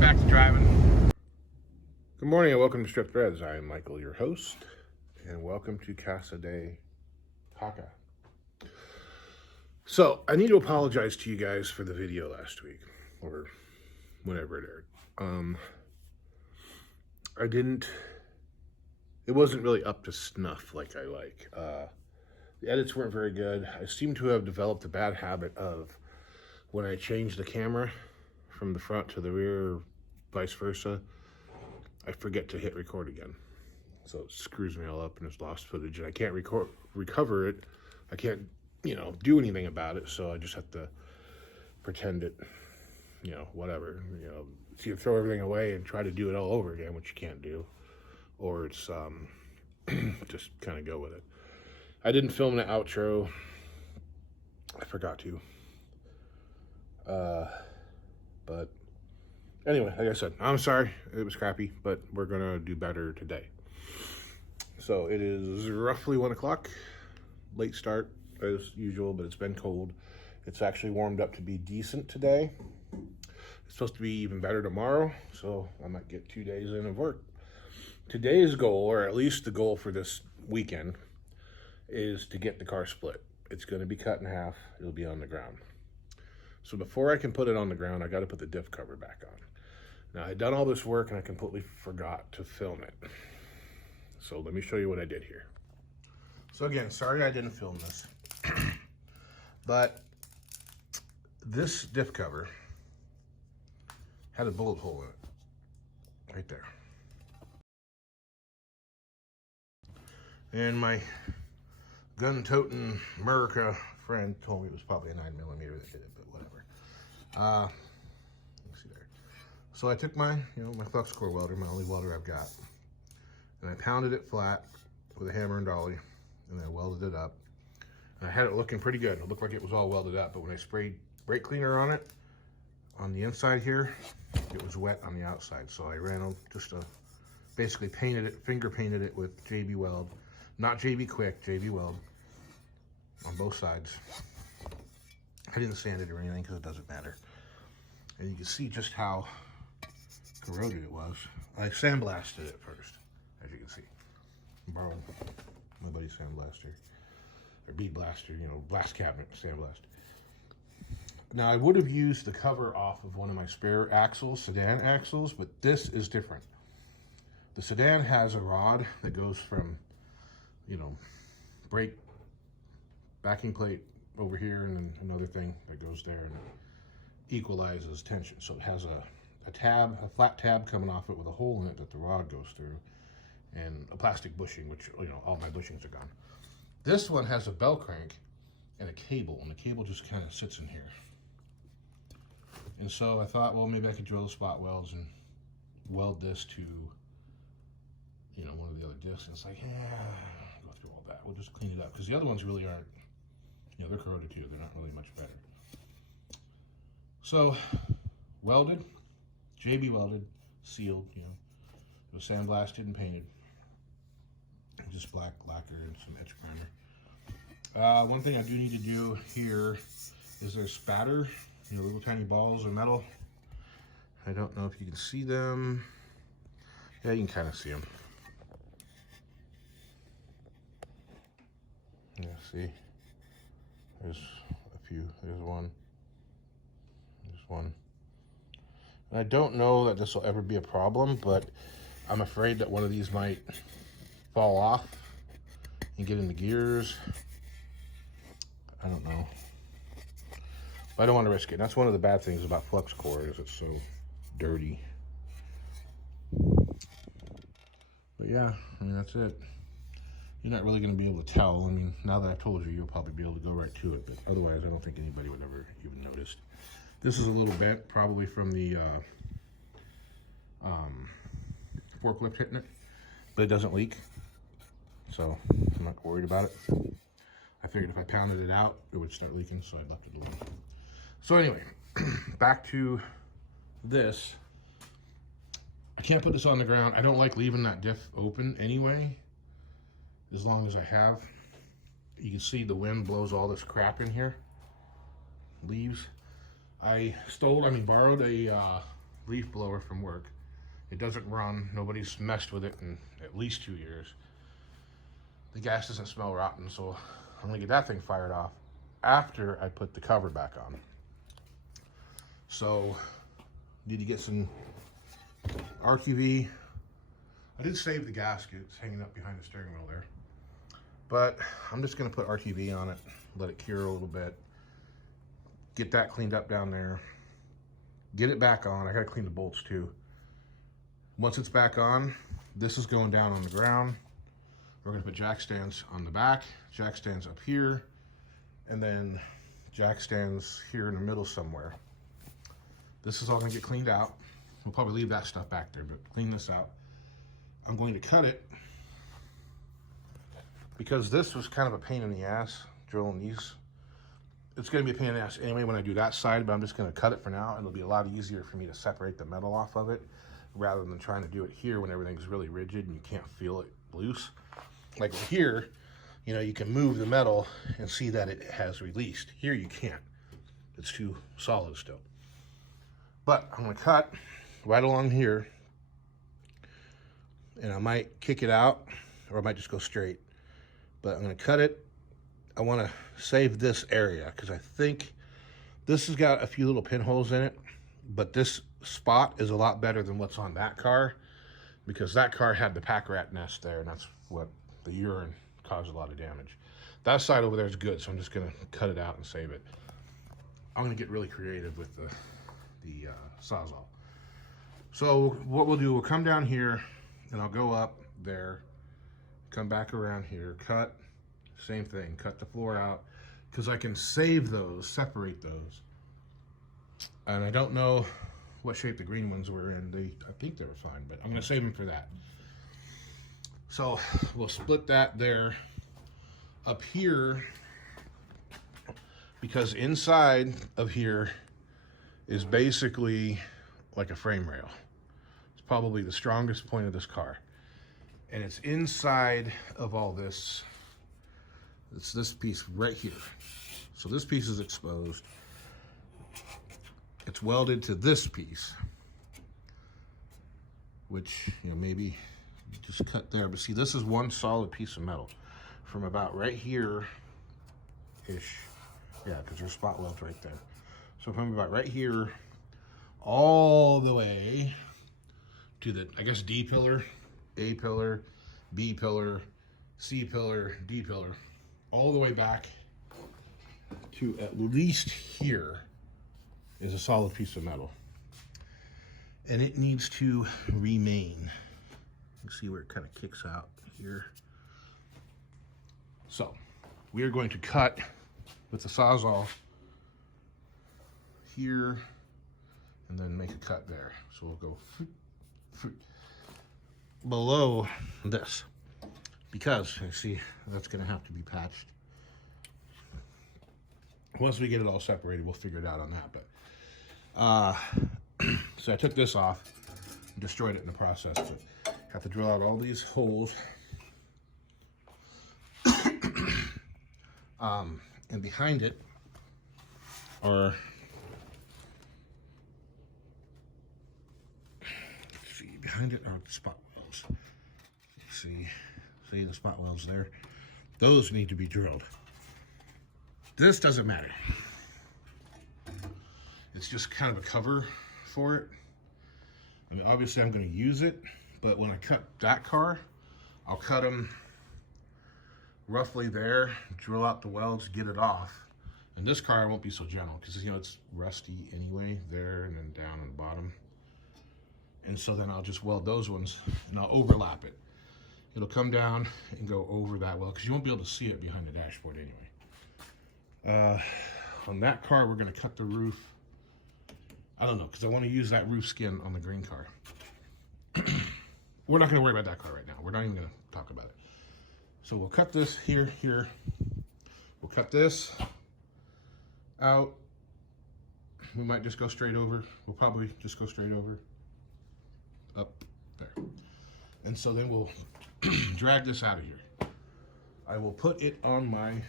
get back to driving. Good morning and welcome to Strip Threads. I am Michael, your host, and welcome to Casa de Paca. So, I need to apologize to you guys for the video last week, or whenever it aired. It wasn't really up to snuff like I like. The edits weren't very good. I seem to have developed a bad habit of when I change the camera from the front to the rear, vice versa, I forget to hit record again. So it screws me all up and it's lost footage and I can't recover it. I can't, do anything about it. So I just have to pretend it, whatever, so you throw everything away and try to do it all over again, which you can't do. Or it's, just kind of go with it. I didn't film the outro. I forgot to. But anyway, like I said, I'm sorry. It was crappy, but we're going to do better today. So it is roughly 1 o'clock. Late start as usual, but it's been cold. It's actually warmed up to be decent today. It's supposed to be even better tomorrow, so I might get 2 days in of work. Today's goal, or at least the goal for this weekend, is to get the car split. It's going to be cut in half. It'll be on the ground. So before I can put it on the ground, I got to put the diff cover back on. Now, I'd done all this work and I completely forgot to film it. So let me show you what I did here. So again, sorry I didn't film this. But this diff cover had a bullet hole in it. Right there. And my gun-toting America friend told me it was probably a 9mm that did it, but whatever. Let's see there. So I took my, my flux core welder, my only welder I've got, and I pounded it flat with a hammer and dolly, and then I welded it up. And I had it looking pretty good. It looked like it was all welded up, but when I sprayed brake cleaner on it, on the inside here, it was wet on the outside. So I ran basically painted it, finger painted it with JB Weld, not JB Quick, JB Weld, on both sides. I didn't sand it or anything because it doesn't matter. And you can see just how corroded it was. I sandblasted it first, as you can see. I borrowed my buddy's sandblaster, or bead blaster, blast cabinet sandblast. Now I would have used the cover off of one of my spare axles, Sedan axles, but this is different. The Sedan has a rod that goes from, brake backing plate over here, and then another thing that goes there and equalizes tension. So it has a flat tab coming off it with a hole in it that the rod goes through, and a plastic bushing, which, all my bushings are gone. This one has a bell crank and a cable, and the cable just kind of sits in here. And so I thought, well, maybe I could drill the spot welds and weld this to, one of the other discs. And it's like, go through all that. We'll just clean it up, because the other ones really aren't, they're corroded too. They're not really much better. So, welded, JB welded, sealed, it was sandblasted and painted. Just black lacquer and some etch primer. One thing I do need to do here is there's spatter, little tiny balls of metal. I don't know if you can see them. Yeah, you can kind of see them. Yeah, see? There's a few. There's one. There's one. And I don't know that this will ever be a problem, but I'm afraid that one of these might fall off and get in the gears. I don't know. But I don't want to risk it. That's one of the bad things about flux core, is it's so dirty. But yeah, that's it. You're not really going to be able to tell. Now that I've told you, you'll probably be able to go right to it. But otherwise, I don't think anybody would ever even notice. This is a little bent, probably from the forklift hitting it. But it doesn't leak. So I'm not worried about it. I figured if I pounded it out, it would start leaking, so I left it alone. So anyway, back to this. I can't put this on the ground. I don't like leaving that diff open anyway, as long as I have. You can see the wind blows all this crap in here. Leaves. I borrowed a leaf blower from work. It doesn't run. Nobody's messed with it in at least 2 years. The gas doesn't smell rotten, so I'm gonna get that thing fired off after I put the cover back on. So, need to get some RTV. I did save the gasket. It's hanging up behind the steering wheel there. But I'm just gonna put RTV on it, let it cure a little bit, get that cleaned up down there, get it back on. I gotta clean the bolts too. Once it's back on, this is going down on the ground. We're gonna put jack stands on the back, jack stands up here, and then jack stands here in the middle somewhere. This is all gonna get cleaned out. We'll probably leave that stuff back there, but clean this out. I'm going to cut it because this was kind of a pain in the ass, drilling these. It's gonna be a pain in the ass anyway when I do that side, but I'm just gonna cut it for now, and it'll be a lot easier for me to separate the metal off of it rather than trying to do it here when everything's really rigid and you can't feel it loose. Like here, you know, you can move the metal and see that it has released. Here you can't. It's too solid still. But I'm gonna cut right along here, and I might kick it out or I might just go straight. But I'm gonna cut it. I wanna save this area because I think this has got a few little pinholes in it, but this spot is a lot better than what's on that car because that car had the pack rat nest there, and that's what the urine caused a lot of damage. That side over there is good, so I'm just gonna cut it out and save it. I'm gonna get really creative with the Sawzall. So what we'll do, we'll come down here and I'll go up there, come back around here, cut, same thing, cut the floor out, because I can save those, separate those. And I don't know what shape the green ones were in. I think they were fine, but I'm gonna save them for that. So we'll split that there. Up here, because inside of here is basically like a frame rail. It's probably the strongest point of this car. And it's inside of all this. It's this piece right here. So this piece is exposed. It's welded to this piece, which, you know, maybe just cut there. But see, this is one solid piece of metal from about right here-ish. Yeah, because there's spot welds right there. So from about right here all the way to the, I guess, D pillar, A pillar, B pillar, C pillar, D pillar, all the way back to at least here is a solid piece of metal. And it needs to remain. You see where it kind of kicks out here. So we are going to cut with the Sawzall here and then make a cut there. So we'll go below this, because you see that's going to have to be patched. Once we get it all separated, we'll figure it out on that. But so I took this off and destroyed it in the process. So have to drill out all these holes. And behind it are, behind it are the spot welds. See the spot welds there? Those need to be drilled. This doesn't matter. It's just kind of a cover for it. I mean, obviously I'm going to use it, but when I cut that car, I'll cut them roughly there, drill out the welds, get it off. And this car won't be so gentle because, you know, it's rusty anyway, there and then down on the bottom. And so then I'll just weld those ones and I'll overlap it. It'll come down and go over that weld because you won't be able to see it behind the dashboard anyway. On that car, we're going to cut the roof. I don't know, because I want to use that roof skin on the green car. We're not going to worry about that car right now. We're not even going to talk about it. So we'll cut this here. We'll cut this out. We might just go straight over. We'll probably just go straight over. Up there. And so then we'll drag this out of here. I will put it on my,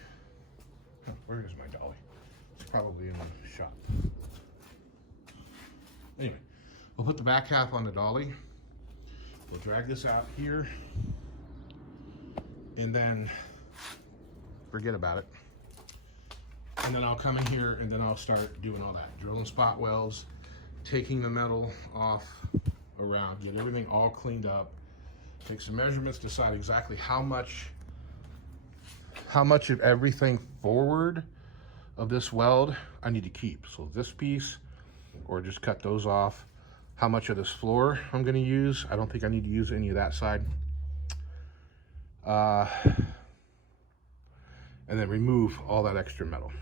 where is my dolly? It's probably in the shop. Anyway, We'll put the back half on the dolly. We'll drag this out here, and then forget about it. And then I'll come in here and then I'll start doing all that. Drilling spot welds, taking the metal off around, get everything all cleaned up, take some measurements, decide exactly how much of everything forward of this weld I need to keep. So this piece, or just cut those off. How much of this floor I'm gonna use. I don't think I need to use any of that side. And then remove all that extra metal.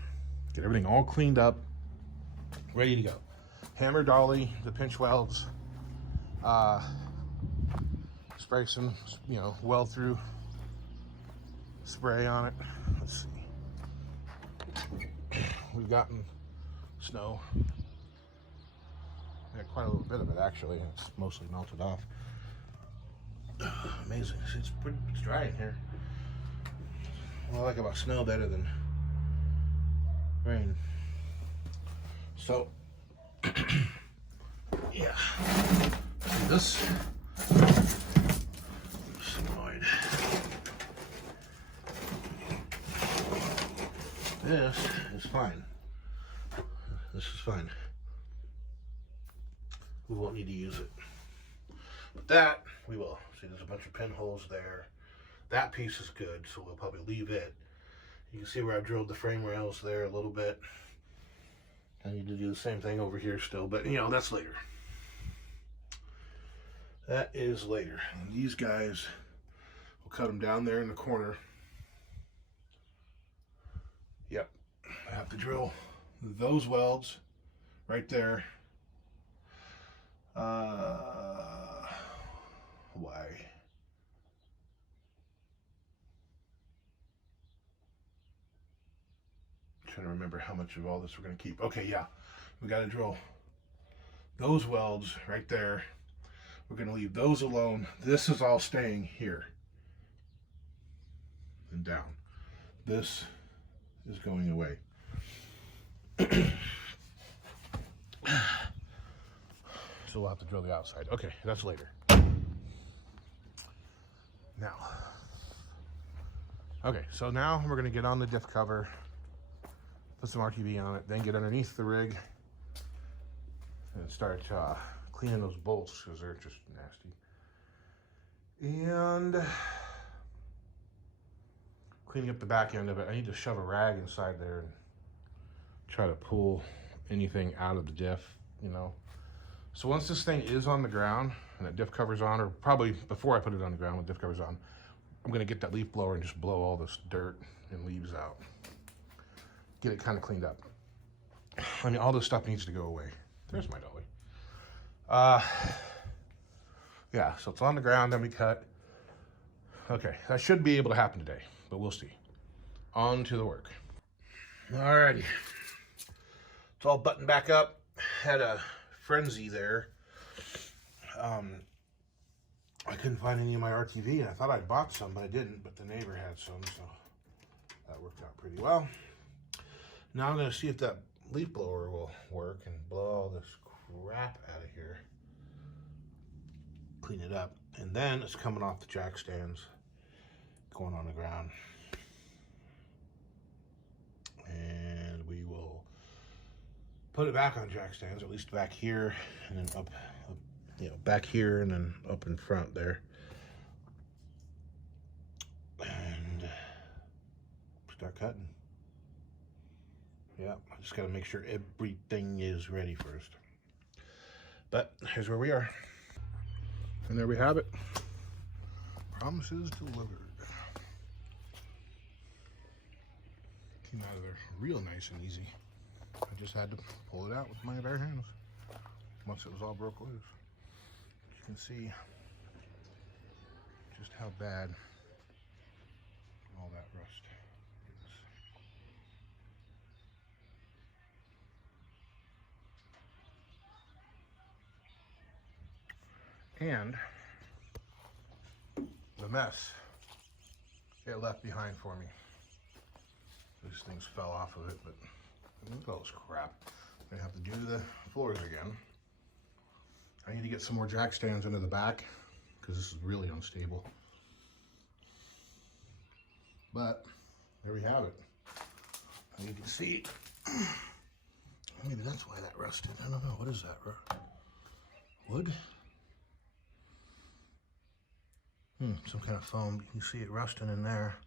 Get everything all cleaned up, ready to go. Hammer dolly, the pinch welds, spray some, weld through spray on it. Let's see. We've gotten snow. Yeah, quite a little bit of it actually. It's mostly melted off. Amazing. It's dry in here. What I like about snow better than rain. So, yeah. This. Annoyed. This is fine. This is fine. We won't need to use it. But that, we will. See, there's a bunch of pinholes there. That piece is good, so we'll probably leave it. You can see where I've drilled the frame rails there a little bit. I need to do the same thing over here still, but that's later. That is later. And these guys, we'll cut them down there in the corner. Yep, I have to drill those welds right there. Why? I'm trying to remember how much of all this we're going to keep. Okay, yeah, we got to drill those welds right there. We're going to leave those alone. This is all staying here and down. This is going away. So we'll have to drill the outside. Okay, that's later. Now, okay, so now we're gonna get on the diff cover, put some RTV on it, then get underneath the rig and start cleaning those bolts because they're just nasty. And cleaning up the back end of it. I need to shove a rag inside there and try to pull anything out of the diff, So once this thing is on the ground and that diff cover's on, or probably before I put it on the ground with diff cover's on, I'm gonna get that leaf blower and just blow all this dirt and leaves out. Get it kind of cleaned up. I mean, all this stuff needs to go away. There's my dolly. Yeah, so it's on the ground, then we cut. Okay, that should be able to happen today, but we'll see. On to the work. Alrighty. It's all buttoned back up. Had a frenzy there. I couldn't find any of my RTV, and I thought I bought some, but I didn't, but the neighbor had some, so that worked out pretty well. Now I'm going to see if that leaf blower will work and blow all this crap out of here. Clean it up. And then it's coming off the jack stands, going on the ground. And we will put it back on jack stands, at least back here, and then up back here, and then up in front there. And start cutting. Yeah, I just got to make sure everything is ready first. But here's where we are. And there we have it. Promises delivered. Came out of there real nice and easy. I just had to pull it out with my bare hands once it was all broke loose. You can see just how bad all that rust is. And the mess it left behind for me. These things fell off of it, but look at all this crap. I have to do the floors again. I need to get some more jack stands into the back because this is really unstable. But there we have it. And you can see, maybe that's why that rusted. I don't know. What is that? Wood? Some kind of foam. You can see it rusting in there.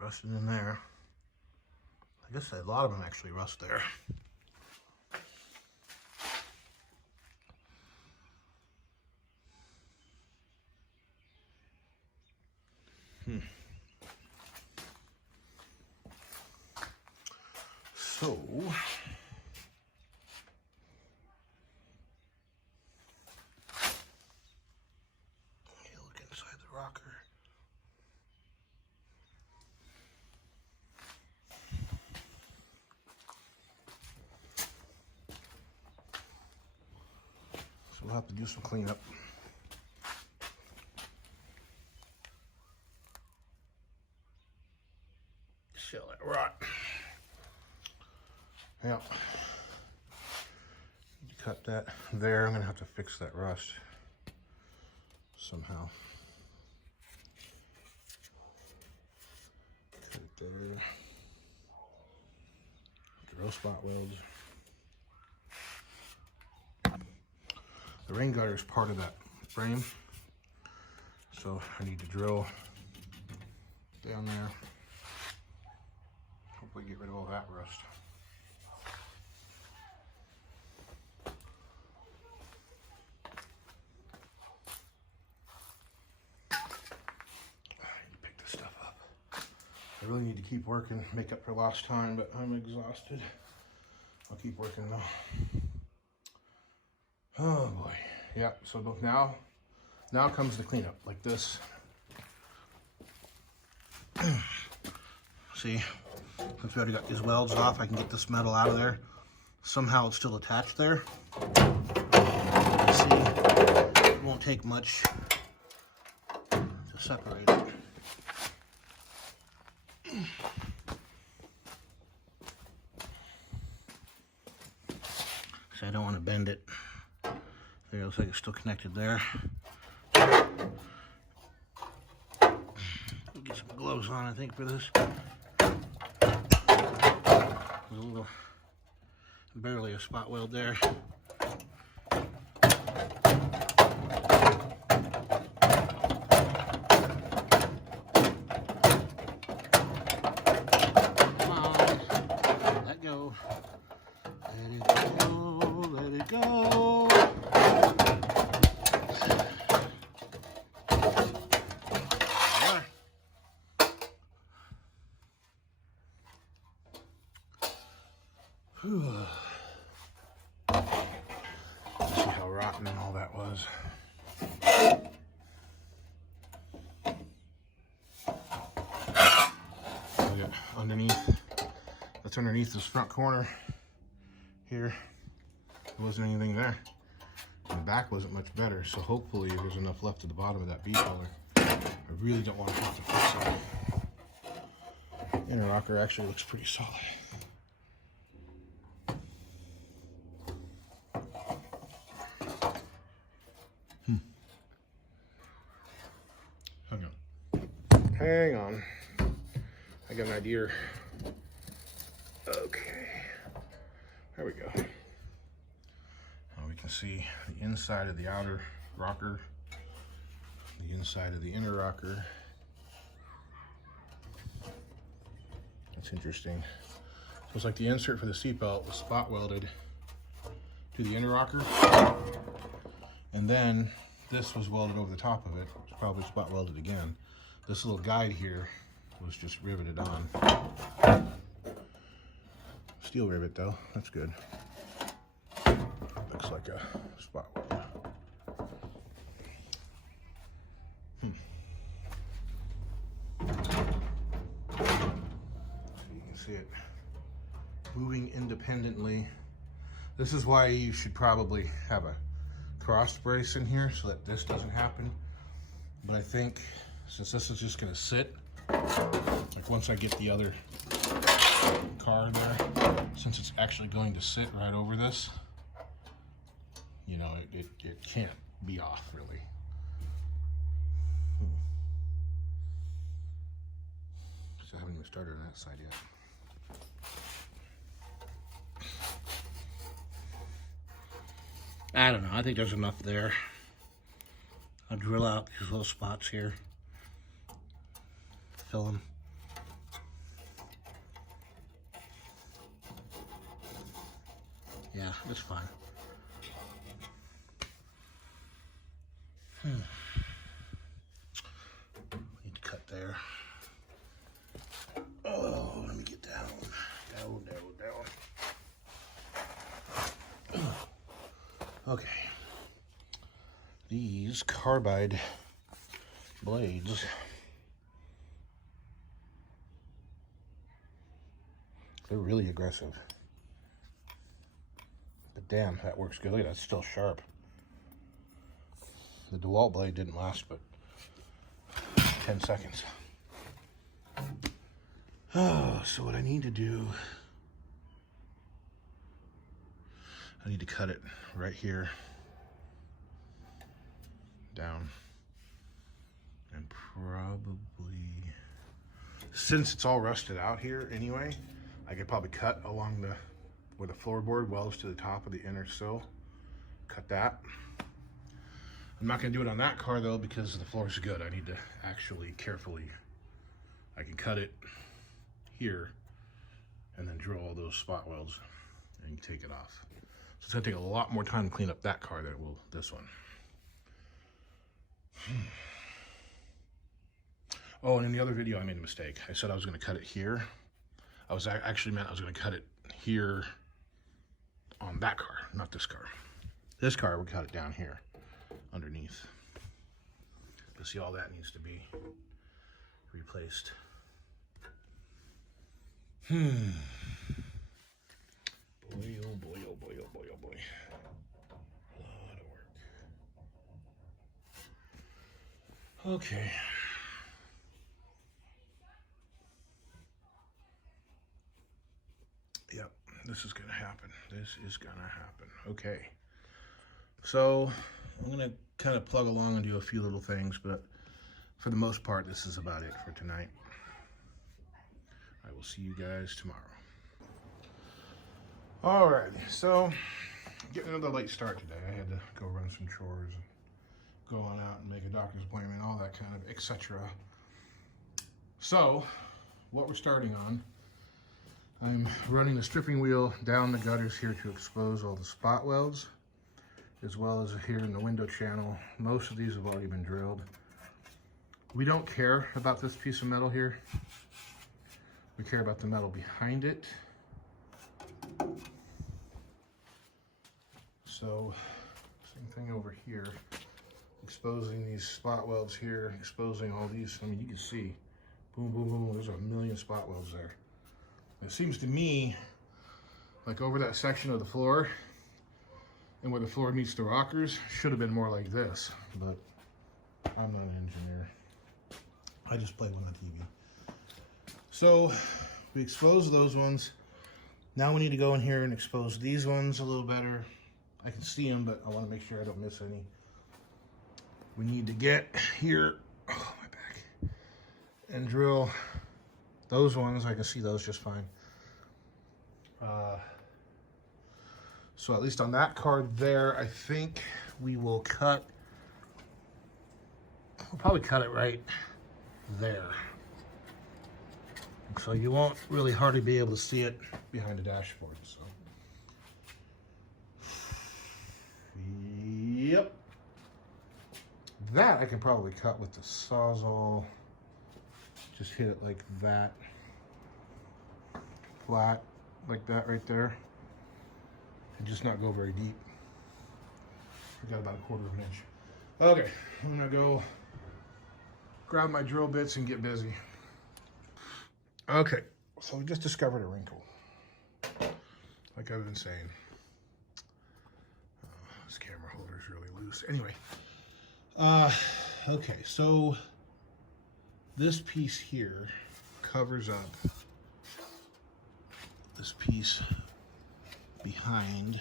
Rusting in there. I guess a lot of them actually rust there. So, look inside the rocker. So we'll have to do some cleanup. Seal that rot. Yep. Cut that there. I'm gonna have to fix that rust somehow. Cut it there. Drill spot welds. The rain gutter is part of that frame, so I need to drill down there. Hopefully get rid of all that rust. I really need to keep working, make up for lost time, but I'm exhausted. I'll keep working though. Oh boy. Yeah, so look, now comes the cleanup, like this. See, since we already got these welds off, I can get this metal out of there. Somehow it's still attached there. See, it won't take much to separate it. So I don't want to bend it. There, it looks like it's still connected there. We'll get some gloves on, I think, for this. There's a little, barely a spot weld there. See how rotten all that was. So yeah, underneath, that's underneath this front corner here. There wasn't anything there. And the back wasn't much better, so hopefully there's enough left at the bottom of that B-collar. I really don't want to have to fix it. Inner rocker actually looks pretty solid. Hang on. I got an idea. Okay. There we go. Now we can see the inside of the outer rocker, the inside of the inner rocker. That's interesting. So it's like the insert for the seatbelt was spot welded to the inner rocker, and then this was welded over the top of it. It's probably spot welded again. This little guide here was just riveted on. Steel rivet though, that's good. Looks like a spot weld. So you can see it moving independently. This is why you should probably have a cross brace in here so that this doesn't happen. But I think since this is just gonna sit, like once I get the other car there, since it's actually going to sit right over this, you know, it can't be off really. So I haven't even started on that side yet. I don't know, I think there's enough there. I'll drill out these little spots here. Fill them. Yeah, that's fine. Need to cut there. Oh, let me get down. Down. Okay. These carbide blades, they're really aggressive. But damn, that works good. Look at that, it's still sharp. The DeWalt blade didn't last but 10 seconds. Oh, so what I need to do, I need to cut it right here down, and probably, since it's all rusted out here anyway, I could probably cut along the where the floorboard welds to the top of the inner sill. Cut that. I'm not gonna do it on that car though because the floor is good. I need to actually carefully, I can cut it here and then drill all those spot welds and take it off. So it's gonna take a lot more time to clean up that car than it will this one. Oh, and in the other video I made a mistake. I said I was gonna cut it here. I was actually meant I was gonna cut it here on that car, not this car. This car, we cut it down here underneath. But see, all that needs to be replaced. Boy, oh boy, oh boy, oh boy, oh boy. A lot of work. Okay. Yep, this is gonna happen. This is gonna happen. Okay. So I'm gonna kind of plug along and do a few little things, but for the most part, this is about it for tonight. I will see you guys tomorrow. Alrighty, so getting another late start today. I had to go run some chores and go on out and make a doctor's appointment, all that kind of etc. So what we're starting on, I'm running the stripping wheel down the gutters here to expose all the spot welds, as well as here in the window channel. Most of these have already been drilled. We don't care about this piece of metal here. We care about the metal behind it. So, same thing over here. Exposing these spot welds here, exposing all these. I mean, you can see, boom, boom, boom, there's a million spot welds there. It seems to me like over that section of the floor and where the floor meets the rockers should have been more like this, but I'm not an engineer. I just play one on TV. So we exposed those ones. Now we need to go in here and expose these ones a little better. I can see them, but I want to make sure I don't miss any. We need to get here, oh my back, and drill those ones. I can see those just fine. So at least on that card there, I think we will cut, we'll probably cut it right there. So you won't really hardly be able to see it behind the dashboard. So, yep. That I can probably cut with the Sawzall. Just hit it like that. Flat, like that right there. And just not go very deep. I got about 1/4 of an inch. Okay, I'm gonna go grab my drill bits and get busy. Okay, so we just discovered a wrinkle. Like I've been saying. This camera holder is really loose. Anyway, okay, so this piece here covers up this piece behind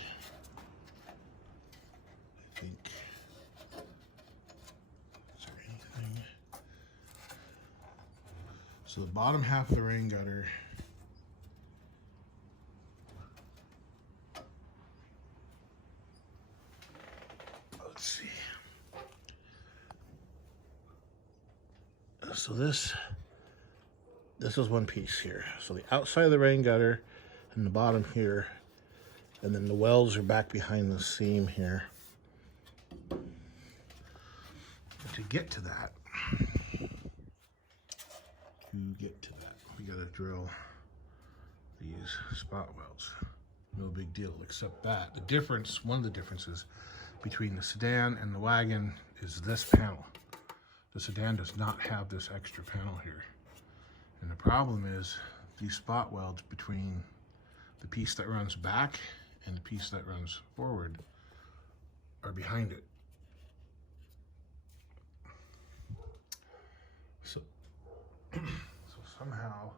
So the bottom half of the rain gutter, let's see. So this is one piece here. So the outside of the rain gutter and the bottom here, and then the welds are back behind the seam here. To get to that, we gotta drill these spot welds. No big deal, except that the difference, one of the differences between the Sedan and the wagon is this panel. The Sedan does not have this extra panel here. And the problem is these spot welds between the piece that runs back and the piece that runs forward are behind it. So somehow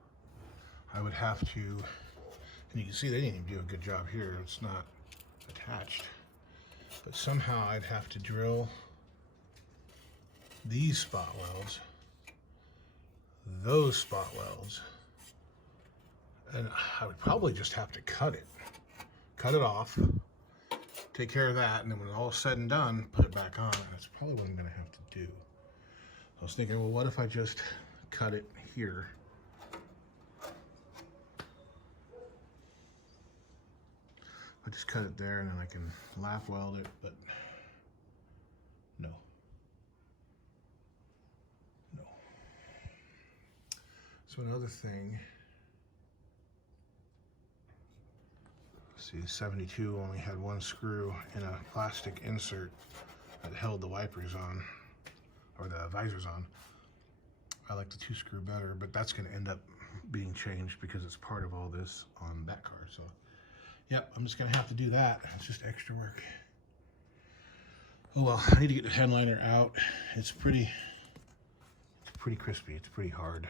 I would have to, and you can see they didn't even do a good job here, it's not attached, but somehow I'd have to drill these spot welds, those spot welds, and I would probably just have to cut it off, take care of that, and then when all is said and done, put it back on. And that's probably what I'm gonna have to do. I was thinking, well, what if I just cut it here? I just cut it there and then I can lap weld it, but no. So another thing, see, 72 only had one screw and a plastic insert that held the wipers on, or the visors on. I like the 2-screw better, but that's going to end up being changed because it's part of all this on that car. So, yep, I'm just going to have to do that. It's just extra work. Oh well, I need to get the headliner out. It's pretty crispy. It's pretty hard.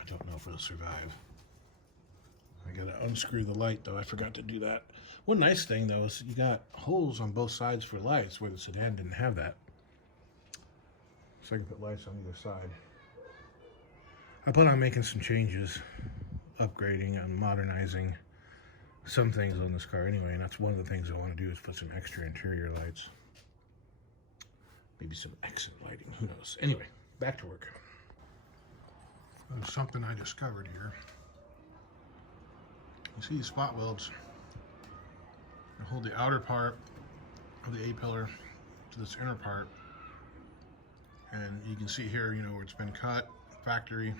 I don't know if it'll survive. I gotta unscrew the light though. I forgot to do that. One nice thing though is you got holes on both sides for lights where the Sedan didn't have that. So I can put lights on either side. I plan on making some changes, upgrading and modernizing some things on this car anyway, and that's one of the things I want to do is put some extra interior lights. Maybe some exit lighting, who knows. Anyway, back to work. There's something I discovered here. You see these spot welds? They hold the outer part of the A-pillar to this inner part. And you can see here, you know, where it's been cut, factory.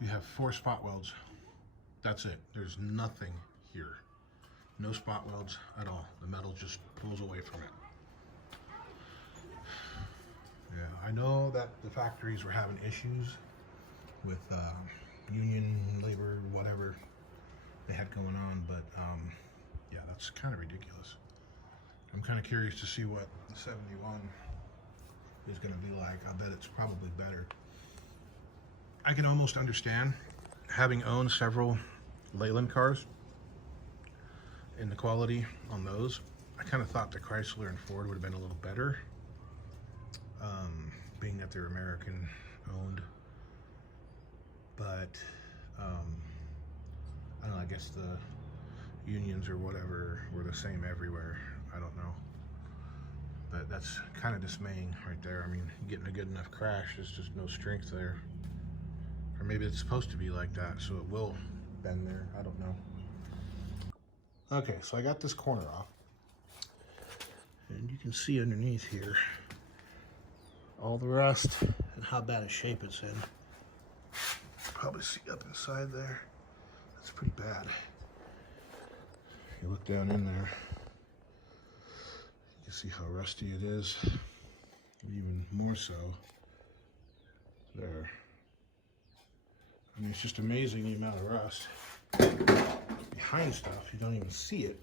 You have 4 spot welds. That's it. There's nothing here. No spot welds at all. The metal just pulls away from it. Yeah, I know that the factories were having issues with union labor, whatever they had going on, but yeah, that's kind of ridiculous. I'm kind of curious to see what the 71 is going to be like. I bet it's probably better. I can almost understand, having owned several Leyland cars, in the quality on those. I kind of thought the Chrysler and Ford would have been a little better, being that they're American owned. But I don't know, I guess the unions or whatever were the same everywhere. I don't know. But that's kind of dismaying right there. I mean, getting a good enough crash, there's just no strength there. Or maybe it's supposed to be like that, so it will bend there. I don't know. Okay, so I got this corner off. And you can see underneath here all the rust and how bad a shape it's in. Probably see up inside there. That's pretty bad. You look down in there, you can see how rusty it is. Even more so there. I mean, it's just amazing the amount of rust behind stuff. You don't even see it.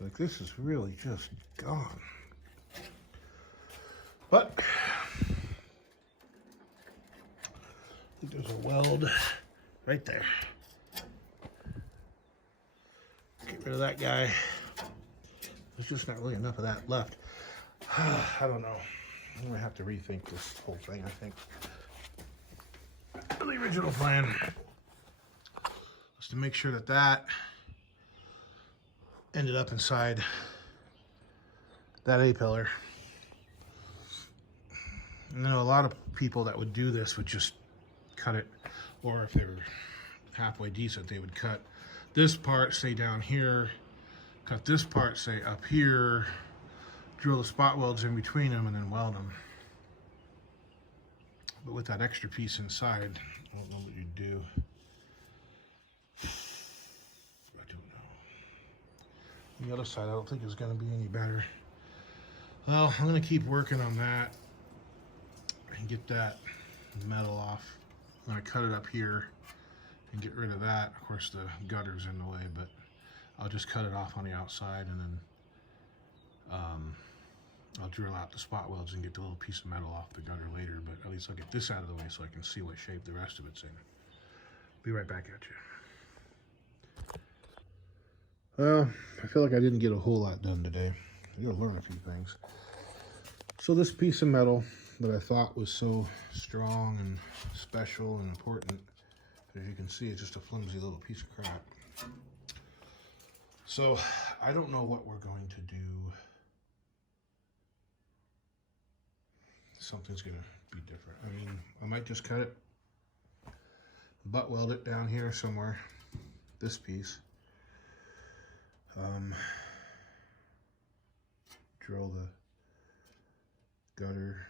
Like, this is really just gone. But I think there's a weld right there. Get rid of that guy. There's just not really enough of that left. I don't know. I'm gonna have to rethink this whole thing, I think. The original plan was to make sure that that ended up inside that A-pillar. And then a lot of people that would do this would just cut it, or if they were halfway decent, they would cut this part, say down here, cut this part, say up here, drill the spot welds in between them, and then weld them. But with that extra piece inside, I don't know what you'd do. I don't know. On the other side, I don't think it's going to be any better. Well, I'm going to keep working on that and get that metal off. I'm going to cut it up here and get rid of that. Of course, the gutter's in the way, but I'll just cut it off on the outside, and then I'll drill out the spot welds and get the little piece of metal off the gutter later, but at least I'll get this out of the way so I can see what shape the rest of it's in. Be right back at you. Well, I feel like I didn't get a whole lot done today. I gotta learn a few things. So this piece of metal that I thought was so strong and special and important, as you can see, it's just a flimsy little piece of crap. So I don't know what we're going to do. Something's gonna be different. I mean, I might just cut it, butt weld it down here somewhere, this piece. Drill the gutter.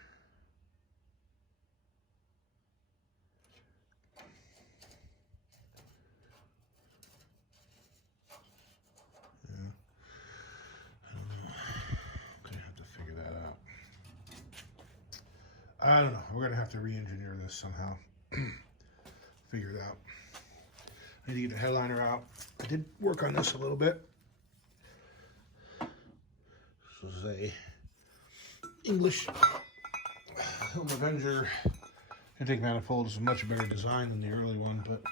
Yeah. I don't know. I'm gonna have to figure that out. I don't know. We're gonna have to re-engineer this somehow. Figure it out. I need to get the headliner out. I did work on this a little bit. This is a English Home Avenger intake manifold. It's a much better design than the early one, but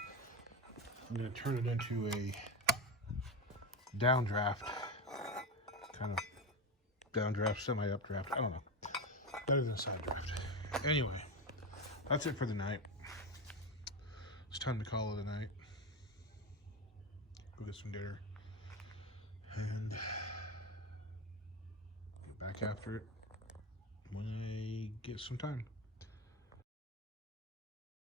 I'm gonna turn it into a downdraft, kind of downdraft, semi-updraft. I don't know. Better than a side draft. Anyway, that's it for the night. It's time to call it a night. Go get some dinner and get back after it when I get some time.